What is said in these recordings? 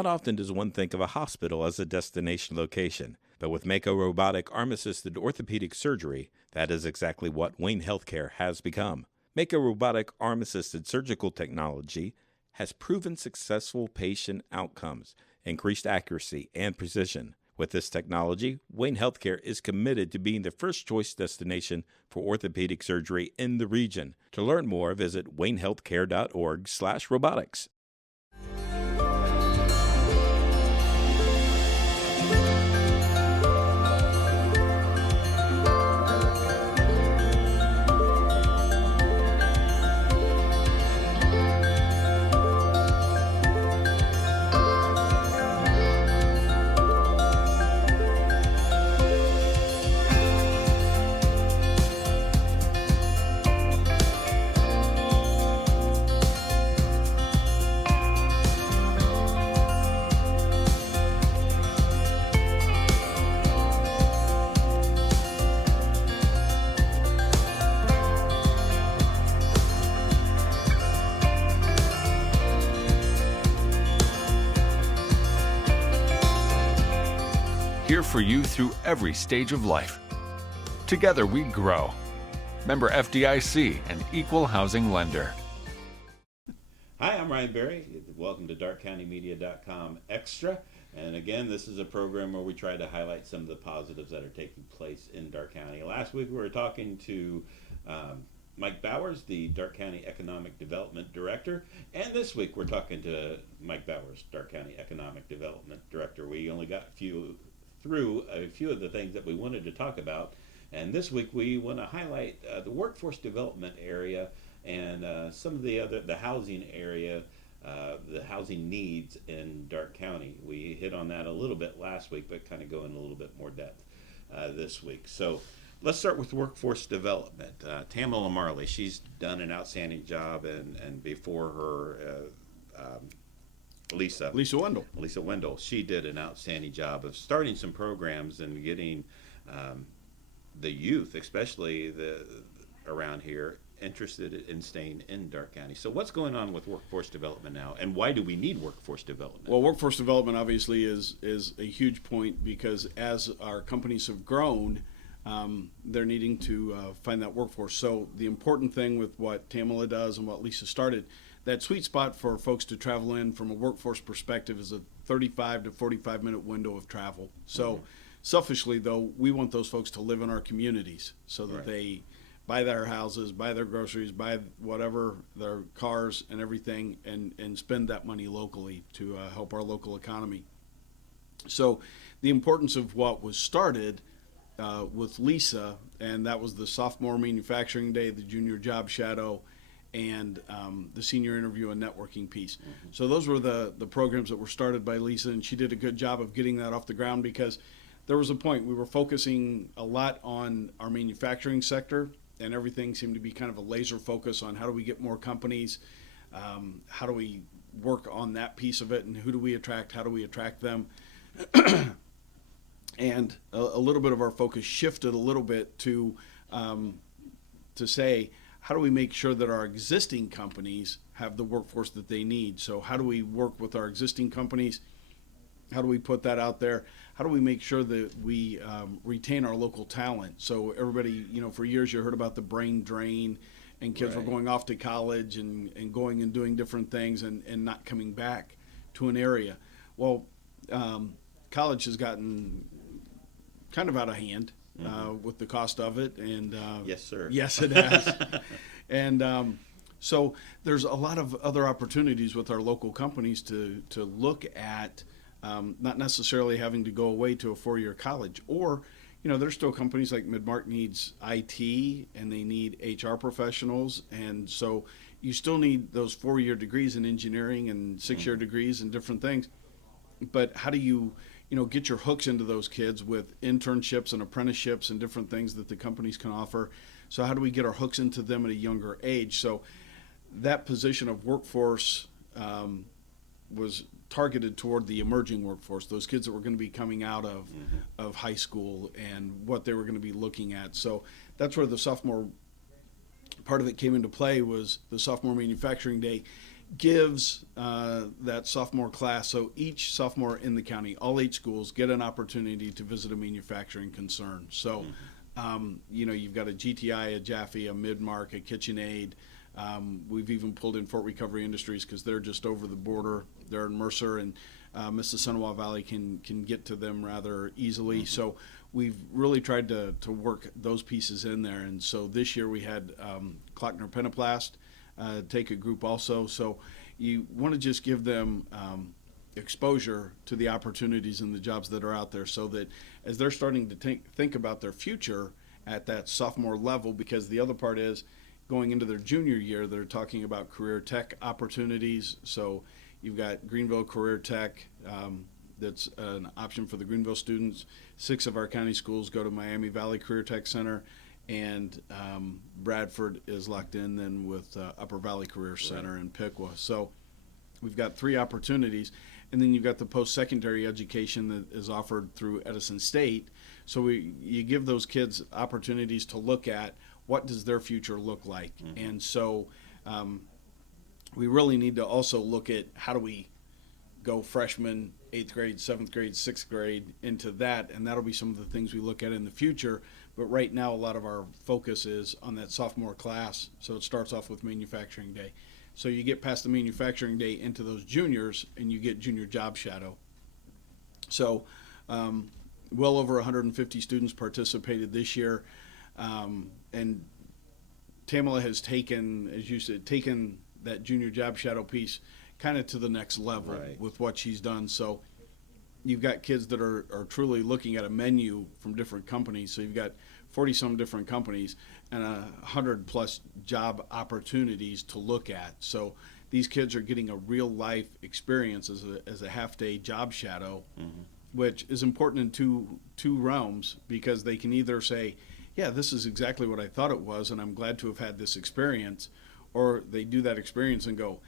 Not often does one think of a hospital as a destination location, but with Mako robotic arm-assisted orthopedic surgery, that is exactly what Wayne Healthcare has become. Mako robotic arm-assisted surgical technology has proven successful patient outcomes, increased accuracy, and precision. With this technology, Wayne Healthcare is committed to being the first choice destination for orthopedic surgery in the region. To learn more, visit waynehealthcare.org/robotics. Here for you through every stage of life. Together we grow. Member FDIC, an equal housing lender. Hi, I'm Ryan Berry. Welcome to DarkeCountyMedia.com Extra. And again, this is a program where we try to highlight some of the positives that are taking place in Darke County. Last week we were talking to Mike Bowers, the Darke County Economic Development Director. And this week we're talking to Mike Bowers, Darke County Economic Development Director. We only got through a few of the things that we wanted to talk about. And this week we want to highlight the workforce development area and some of the housing area, the housing needs in Darke County. We hit on that a little bit last week, but kind of go in a little bit more depth this week. So let's start with workforce development. Tamala Marley, she's done an outstanding job, and before her, Lisa Wendell, she did an outstanding job of starting some programs and getting the youth, especially around here, interested in staying in Darke County. So what's going on with workforce development now, and why do we need workforce development? Well, workforce development obviously is a huge point, because as our companies have grown, they're needing to find that workforce. So the important thing with what Tamala does and what Lisa started, that sweet spot for folks to travel in from a workforce perspective is a 35 to 45 minute window of travel. So selfishly, though, we want those folks to live in our communities so that they buy their houses, buy their groceries, buy whatever, their cars and everything, and spend that money locally to help our local economy. So the importance of what was started with Lisa, and that was the sophomore manufacturing day, the junior job shadow, and the senior interview and networking piece. So those were the programs that were started by Lisa, and she did a good job of getting that off the ground, because there was a point we were focusing a lot on our manufacturing sector, and everything seemed to be kind of a laser focus on how do we get more companies, how do we work on that piece of it, and who do we attract, how do we attract them. And a little bit of our focus shifted a little bit to say, how do we make sure that our existing companies have the workforce that they need? So how do we work with our existing companies? How do we put that out there? How do we make sure that we retain our local talent? So everybody, for years you heard about the brain drain, and kids were going off to college and going and doing different things and not coming back to an area. Well, college has gotten kind of out of hand with the cost of it, and yes, sir. Yes, it has. And so there's a lot of other opportunities with our local companies to look at, not necessarily having to go away to a 4-year college, or there's still companies like Midmark needs IT and they need HR professionals, and so you still need those 4-year degrees in engineering and 6-year degrees and different things. But how do you get your hooks into those kids with internships and apprenticeships and different things that the companies can offer? So how do we get our hooks into them at a younger age? So that position of workforce was targeted toward the emerging workforce, those kids that were going to be coming out of high school and what they were going to be looking at. So that's where the sophomore part of it came into play, was the sophomore manufacturing day. gives that sophomore class, so each sophomore in the county, all 8 schools, get an opportunity to visit a manufacturing concern. So, you've got a GTI, a Jaffe, a Midmark, a KitchenAid. We've even pulled in Fort Recovery Industries because they're just over the border. They're in Mercer, and Mississinawa Valley can get to them rather easily. So we've really tried to work those pieces in there. And so this year we had Klockner Penoplast take a group also. So you want to just give them exposure to the opportunities and the jobs that are out there, so that as they're starting to think about their future at that sophomore level, because the other part is going into their junior year, they're talking about career tech opportunities. So you've got Greenville Career Tech, that's an option for the Greenville students. 6 of our county schools go to Miami Valley Career Tech Center, and Bradford is locked in then with Upper Valley Career Center in Piqua. So we've got 3 opportunities. And then you've got the post-secondary education that is offered through Edison State. So you give those kids opportunities to look at what does their future look like. And so we really need to also look at how do we go freshman, 8th grade, 7th grade, 6th grade into that, and that'll be some of the things we look at in the future. But right now, a lot of our focus is on that sophomore class. So it starts off with manufacturing day. So you get past the manufacturing day into those juniors, and you get junior job shadow. So well over 150 students participated this year. And Tamala has taken, as you said, that junior job shadow piece kind of to the next level with what she's done. So you've got kids that are truly looking at a menu from different companies. So you've got 40-some different companies and 100-plus job opportunities to look at. So these kids are getting a real-life experience as a half-day job shadow, which is important in two realms, because they can either say, yeah, this is exactly what I thought it was, and I'm glad to have had this experience, or they do that experience and go,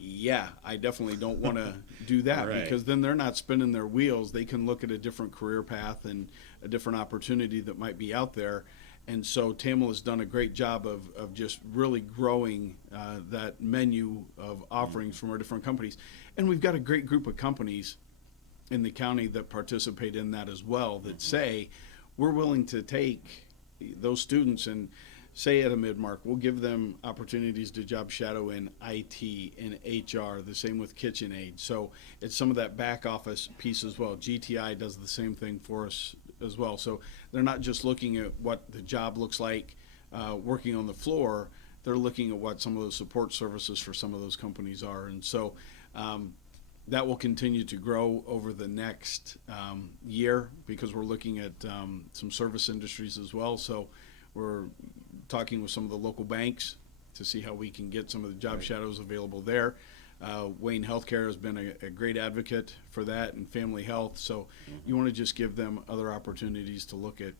yeah, I definitely don't want to do that, because then they're not spinning their wheels. They can look at a different career path and a different opportunity that might be out there. And so Tamala has done a great job of just really growing that menu of offerings from our different companies. And we've got a great group of companies in the county that participate in that as well, that say, we're willing to take those students and say at a Midmark, we'll give them opportunities to job shadow in IT, in HR, the same with KitchenAid. So it's some of that back office piece as well. GTI does the same thing for us as well. So they're not just looking at what the job looks like working on the floor, they're looking at what some of those support services for some of those companies are. And so that will continue to grow over the next year, because we're looking at some service industries as well. So we're talking with some of the local banks to see how we can get some of the job shadows available there. Wayne Healthcare has been a great advocate for that, and Family Health. So you want to just give them other opportunities to look at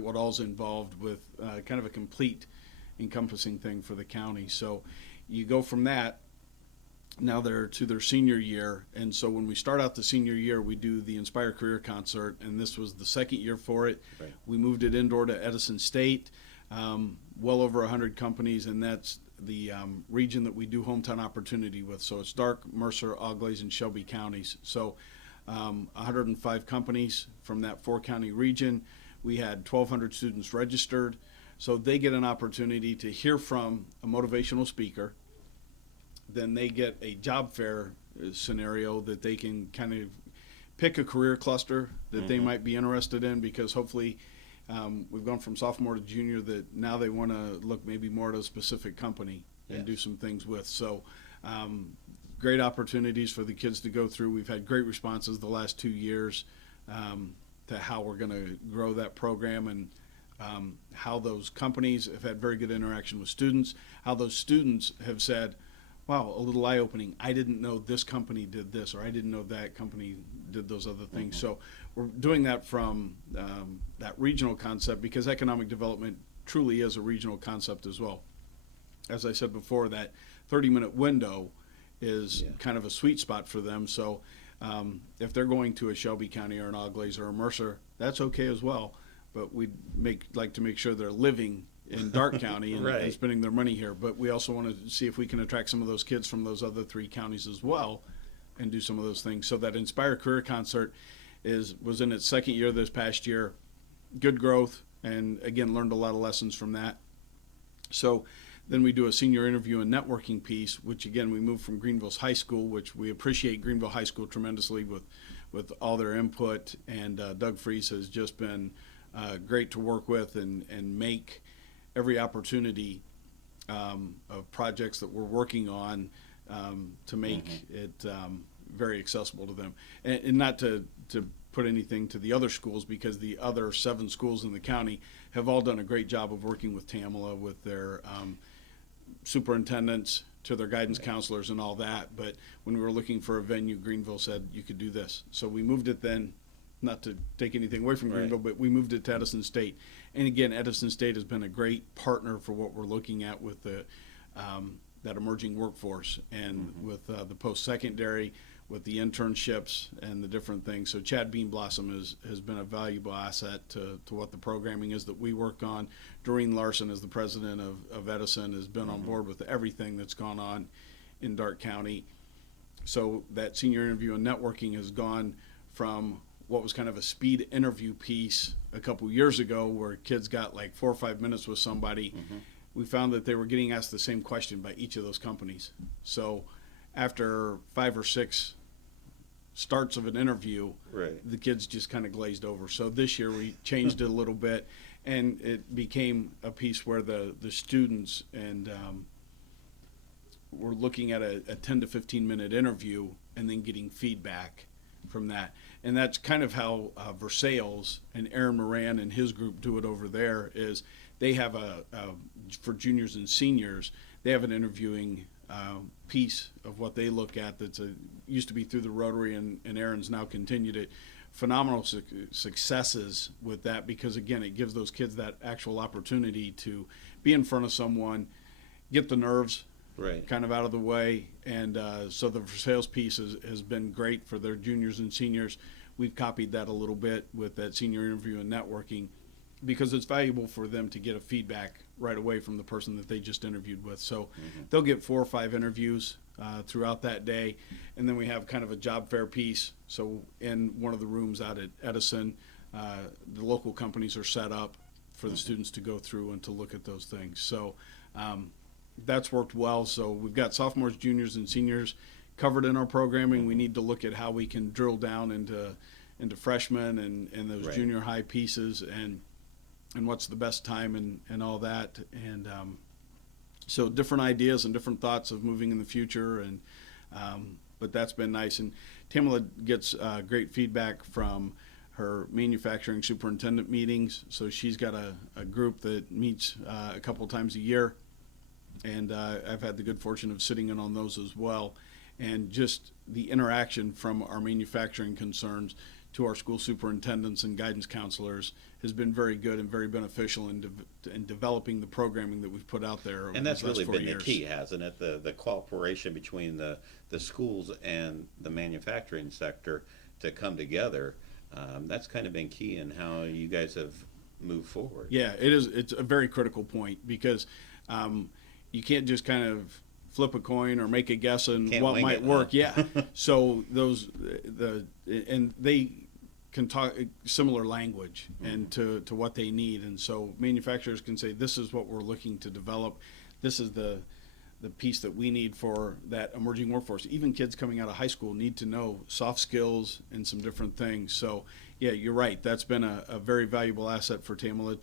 what all's involved with kind of a complete encompassing thing for the county. So you go from that. Now they're to their senior year, and so when we start out the senior year, we do the Inspire Career Concert, and this was the second year for it. We moved it indoor to Edison State, well over 100 companies, and that's the region that we do Hometown Opportunity with. So it's Darke, Mercer, Auglaize, and Shelby counties. So 105 companies from that 4-county region. We had 1,200 students registered, so they get an opportunity to hear from a motivational speaker. Then they get a job fair scenario that they can kind of pick a career cluster that they might be interested in, because hopefully we've gone from sophomore to junior that now they want to look maybe more at a specific company and do some things with. So great opportunities for the kids to go through. We've had great responses the last 2 years to how we're going to grow that program, and how those companies have had very good interaction with students, how those students have said, wow, a little eye-opening. I didn't know this company did this, or I didn't know that company did those other things. So we're doing that from that regional concept, because economic development truly is a regional concept as well. As I said before, that 30-minute window is kind of a sweet spot for them. So if they're going to a Shelby County or an Auglaize or a Mercer, that's okay as well. But we'd like to make sure they're living in Darke County and, Right. and spending their money here. But we also want to see if we can attract some of those kids from those other 3 counties as well and do some of those things. So that Inspire Career Concert was in its 2nd year this past year. Good growth, and again, learned a lot of lessons from that. So then we do a senior interview and networking piece, which again, we moved from Greenville's high school, which we appreciate Greenville High School tremendously with all their input. And Doug Fries has just been great to work with and make every opportunity of projects that we're working on to make it very accessible to them. And not to put anything to the other schools, because the other 7 schools in the county have all done a great job of working with Tamala, with their superintendents, to their guidance counselors and all that. But when we were looking for a venue, Greenville said you could do this. So we moved it then, not to take anything away from Greenville, but we moved it to Edison State. And again, Edison State has been a great partner for what we're looking at with the that emerging workforce, and with the post-secondary, with the internships and the different things. So Chad Bean Blossom has been a valuable asset to what the programming is that we work on. Doreen Larson, as the president of Edison, has been on board with everything that's gone on in Darke County. So that senior interview and networking has gone from what was kind of a speed interview piece a couple years ago, where kids got like 4 or 5 minutes with somebody. We found that they were getting asked the same question by each of those companies. So after 5 or 6 starts of an interview, the kids just kind of glazed over. So this year we changed it a little bit, and it became a piece where the students and we're looking at a 10 to 15 minute interview and then getting feedback from that. And that's kind of how Versailles and Aaron Moran and his group do it over there. Is they have for juniors and seniors, they have an interviewing piece of what they look at that's used to be through the Rotary, and Aaron's now continued it. Phenomenal successes with that, because again, it gives those kids that actual opportunity to be in front of someone, get the nerves kind of out of the way. And so the Versailles piece has been great for their juniors and seniors. We've copied that a little bit with that senior interview and networking, because it's valuable for them to get a feedback right away from the person that they just interviewed with. So they'll get 4 or 5 interviews throughout that day. And then we have kind of a job fair piece. So in one of the rooms out at Edison, the local companies are set up for the students to go through and to look at those things. So that's worked well. So we've got sophomores, juniors, and seniors covered in our programming. We need to look at how we can drill down into freshmen and those junior high pieces, and what's the best time and all that. And so different ideas and different thoughts of moving in the future. And but that's been nice. And Tamala gets great feedback from her manufacturing superintendent meetings. So she's got a group that meets a couple times a year. And I've had the good fortune of sitting in on those as well. And just the interaction from our manufacturing concerns to our school superintendents and guidance counselors has been very good and very beneficial in developing the programming that we've put out there. And that's really been years. the key, hasn't it? The cooperation between the schools and the manufacturing sector to come together. That's kind of been key in how you guys have moved forward. Yeah, it is. It's a very critical point, because you can't just kind of flip a coin or make a guess on what might work. Yeah. So and they can talk similar language and to what they need. And so manufacturers can say, this is what we're looking to develop. This is the piece that we need for that emerging workforce. Even kids coming out of high school need to know soft skills and some different things. So yeah, you're right. That's been a very valuable asset for Tamala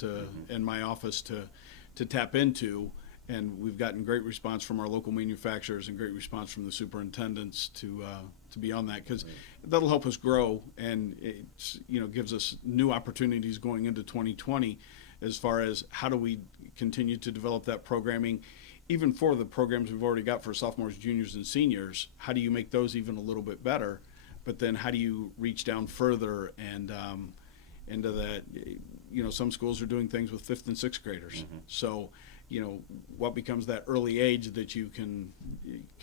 in my office to tap into. And we've gotten great response from our local manufacturers and great response from the superintendents to be on that, because that'll help us grow, and it's, gives us new opportunities going into 2020 as far as how do we continue to develop that programming, even for the programs we've already got for sophomores, juniors, and seniors. How do you make those even a little bit better? But then how do you reach down further and into that? Some schools are doing things with 5th and 6th graders. So what becomes that early age that you can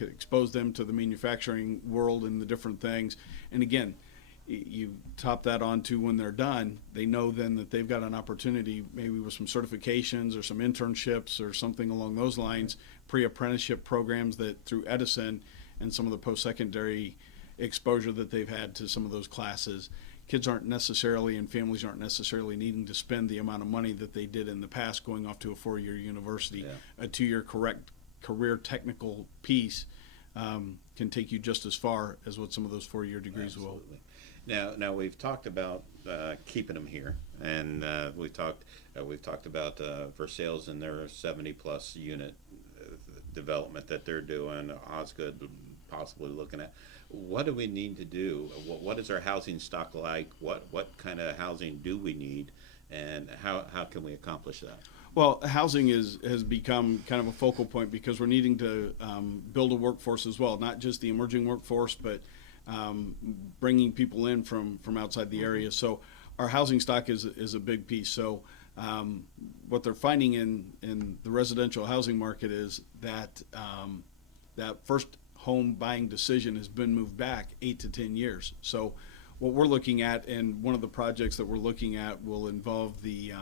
expose them to the manufacturing world and the different things. And again, you top that onto when they're done, they know then that they've got an opportunity, maybe with some certifications or some internships or something along those lines, pre-apprenticeship programs that through Edison and some of the post-secondary exposure that they've had to some of those classes. Kids aren't necessarily, and families aren't necessarily needing to spend the amount of money that they did in the past going off to a 4-year university. A 2-year career technical piece can take you just as far as what some of those 4-year degrees Absolutely. Now we've talked about keeping them here, and we've talked about Versailles and their 70+ unit development that they're doing. Osgood possibly looking at. What do we need to do? What is our housing stock like? What kind of housing do we need, and how can we accomplish that? Well, housing has become kind of a focal point because we're needing to build a workforce as well, not just the emerging workforce, but bringing people in from outside the area. So our housing stock is a big piece. So what they're finding in the residential housing market is that that first home buying decision has been moved back 8 to 10 years. So what we're looking at, and one of the projects that we're looking at, will involve the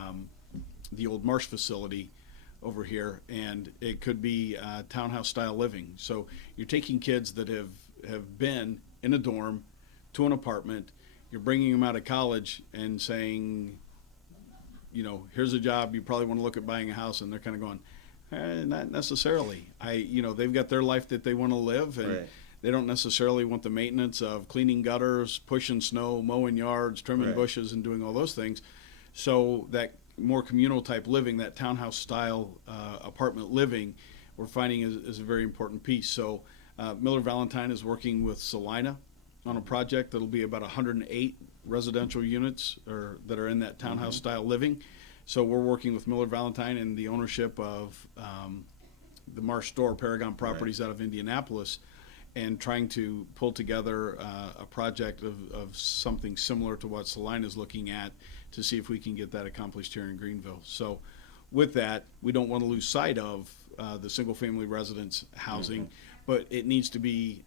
old Marsh facility over here, and it could be townhouse style living. So you're taking kids that have been in a dorm to an apartment, you're bringing them out of college and saying, here's a job, you probably want to look at buying a house, and they're kind of going, not necessarily. They've got their life that they want to live, and Right. they don't necessarily want the maintenance of cleaning gutters, pushing snow, mowing yards, trimming Right. bushes, and doing all those things. So that more communal type living, that townhouse style apartment living, we're finding is a very important piece. So Miller Valentine is working with Salina on a project that'll be about 108 residential units that are in that townhouse style living. So we're working with Miller Valentine and the ownership of the Marsh store, Paragon Properties, out of Indianapolis, and trying to pull together a project of something similar to what Salina is looking at to see if we can get that accomplished here in Greenville. So with that, we don't want to lose sight of the single-family residence housing, but it needs to be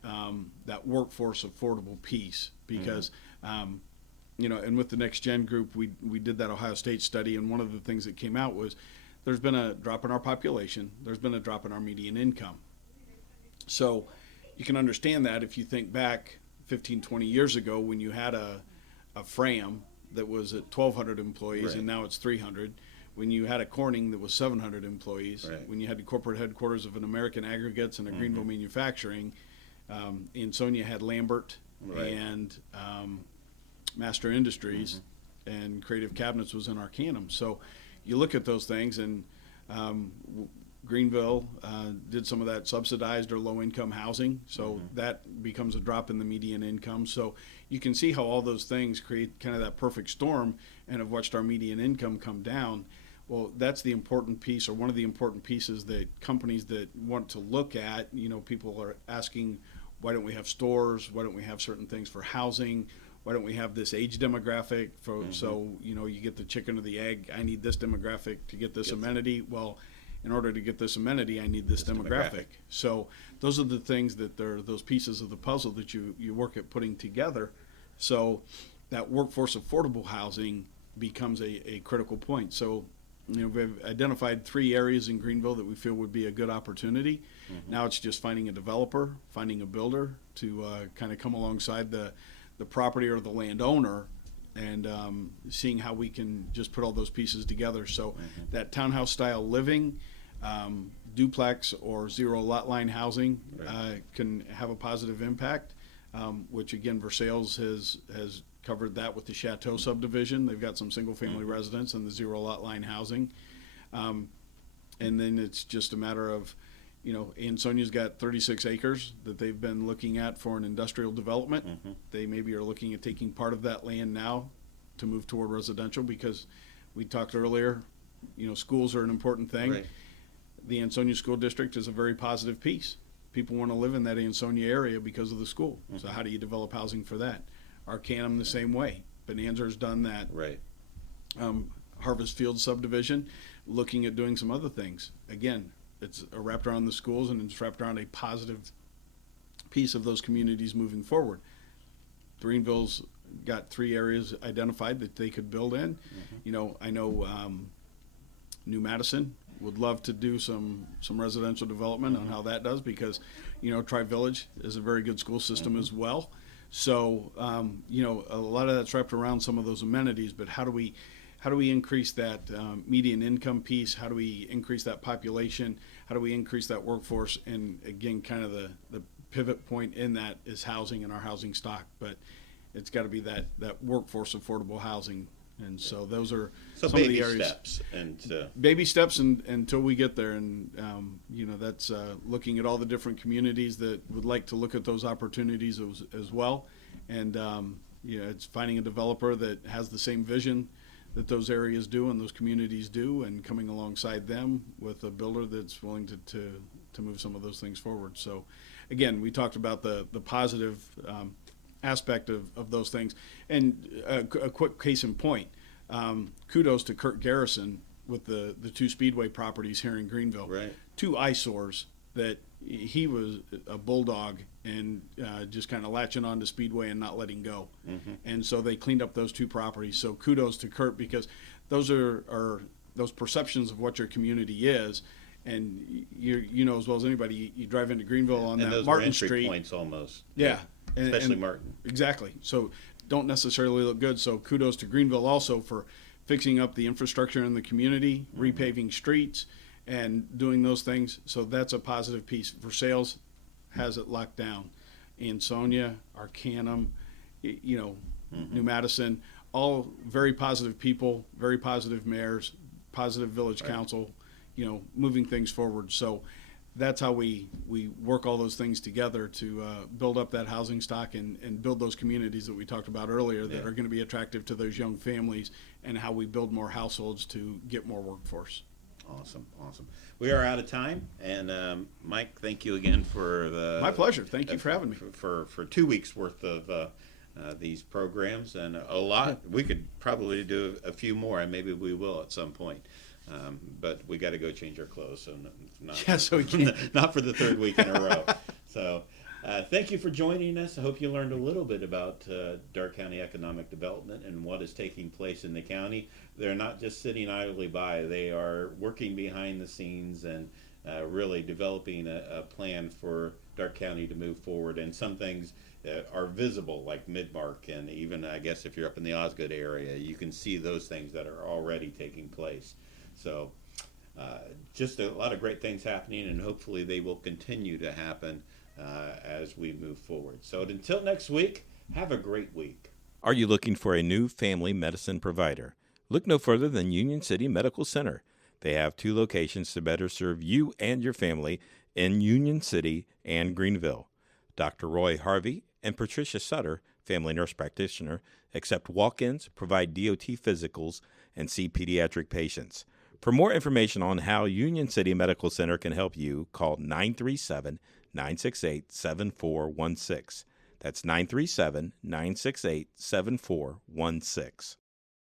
that workforce affordable piece because and with the Next Gen group, we did that Ohio State study, and one of the things that came out was there's been a drop in our population, there's been a drop in our median income. So you can understand that if you think back 15, 20 years ago when you had a Fram that was at 1,200 employees, Right. and now it's 300. When you had a Corning that was 700 employees, Right. when you had the corporate headquarters of an American Aggregates and a Greenville Manufacturing, Ansonia had Lambert Right. and Master Industries, and Creative Cabinets was in Arcanum. So you look at those things, and Greenville did some of that subsidized or low-income housing, so that becomes a drop in the median income. So you can see how all those things create kind of that perfect storm, and have watched our median income come down. Well, that's the important piece, or one of the important pieces that companies that want to look at, people are asking, why don't we have stores? Why don't we have certain things for housing? Why don't we have this age demographic so you get the chicken or the egg? I need this demographic to get this amenity. Well, in order to get this amenity, I need this demographic. So those are the things that those pieces of the puzzle that you work at putting together. So that workforce affordable housing becomes a critical point. So we've identified 3 areas in Greenville that we feel would be a good opportunity. Now it's just finding a developer, finding a builder to kind of come alongside the property or the landowner, and seeing how we can just put all those pieces together. So that townhouse style living, duplex or zero lot line housing can have a positive impact, which again Versailles has covered that with the Chateau subdivision. They've got some single family residents and the zero lot line housing, and then it's just a matter of Ansonia's got 36 acres that they've been looking at for an industrial development. They maybe are looking at taking part of that land now to move toward residential, because we talked earlier, schools are an important thing. Right. The Ansonia School District is a very positive piece. People want to live in that Ansonia area because of the school. So how do you develop housing for that? Arcanum the same way. Bonanza's done that. Right. Harvest Field subdivision, looking at doing some other things. Again, it's wrapped around the schools, and it's wrapped around a positive piece of those communities moving forward. Greenville's got 3 areas identified that they could build in. I know New Madison would love to do some residential development on how that does, because Tri-Village is a very good school system as well. So a lot of that's wrapped around some of those amenities, but how do we increase that median income piece? How do we increase that population? How do we increase that workforce? And again, kind of the pivot point in that is housing and our housing stock, but it's got to be that workforce affordable housing. And so those are some of the areas. Baby steps until we get there. And, that's looking at all the different communities that would like to look at those opportunities as well. And, it's finding a developer that has the same vision that those areas do and those communities do, and coming alongside them with a builder that's willing to move some of those things forward. So, again, we talked about the positive aspect of those things. And a quick case in point, kudos to Kurt Garrison with the 2 Speedway properties here in Greenville. Right. 2 eyesores that he was a bulldog and just kind of latching on to Speedway and not letting go. And so they cleaned up those 2 properties. So kudos to Kurt, because those are those perceptions of what your community is. And you know as well as anybody, you drive into Greenville on and that those Martin were entry Street. points almost. Yeah. Especially Martin. Exactly. So don't necessarily look good. So kudos to Greenville also for fixing up the infrastructure in the community, repaving streets, and doing those things. So that's a positive piece. For sales, has it locked down. Ansonia, Arcanum, New Madison, all very positive people, very positive mayors, positive village council, moving things forward. So that's how we work all those things together to build up that housing stock and build those communities that we talked about earlier that are going to be attractive to those young families, and how we build more households to get more workforce. Awesome. We are out of time, and Mike, thank you again for my pleasure. Thank you for having me for 2 weeks worth of these programs, and a lot. We could probably do a few more, and maybe we will at some point. But we got to go change our clothes, so so we can not for the 3rd week in a row. So. Thank you for joining us. I hope you learned a little bit about Darke County economic development and what is taking place in the county. They're not just sitting idly by. They are working behind the scenes and really developing a plan for Darke County to move forward. And some things are visible, like Midmark, and even, I guess, if you're up in the Osgood area, you can see those things that are already taking place. So just a lot of great things happening, and hopefully they will continue to happen as we move forward. So until next week, have a great week. Are you looking for a new family medicine provider? Look no further than Union City Medical Center. They have 2 locations to better serve you and your family in Union City and Greenville. Dr. Roy Harvey and Patricia Sutter, family nurse practitioner, accept walk-ins, provide DOT physicals, and see pediatric patients. For more information on how Union City Medical Center can help you, call 937-968-7416. That's 937-968-7416.